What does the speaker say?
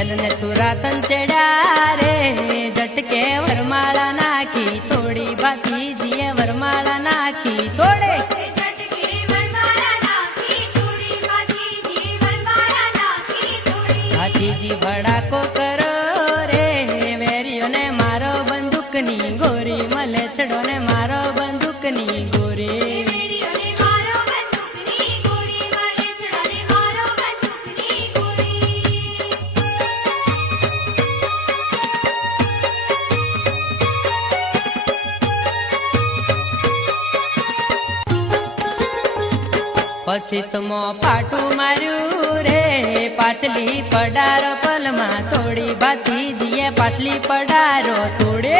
ને સુરાતન ચડ્યા રે ઝટકે વરમાળા નાખી થોડી ભાતીજીએ વરમાળા નાખી થોડે ભાતીજી ભડાકો કરો રે વેરીઓને મારો બંદૂકની ગોરી મલે છડો ને મારો બંદૂકની ગોરી પછી તમો પાટું માર્યું રે પાછલી પડારો પલમાં થોડી ભાતીજીએ પાછલી પડારો થોડે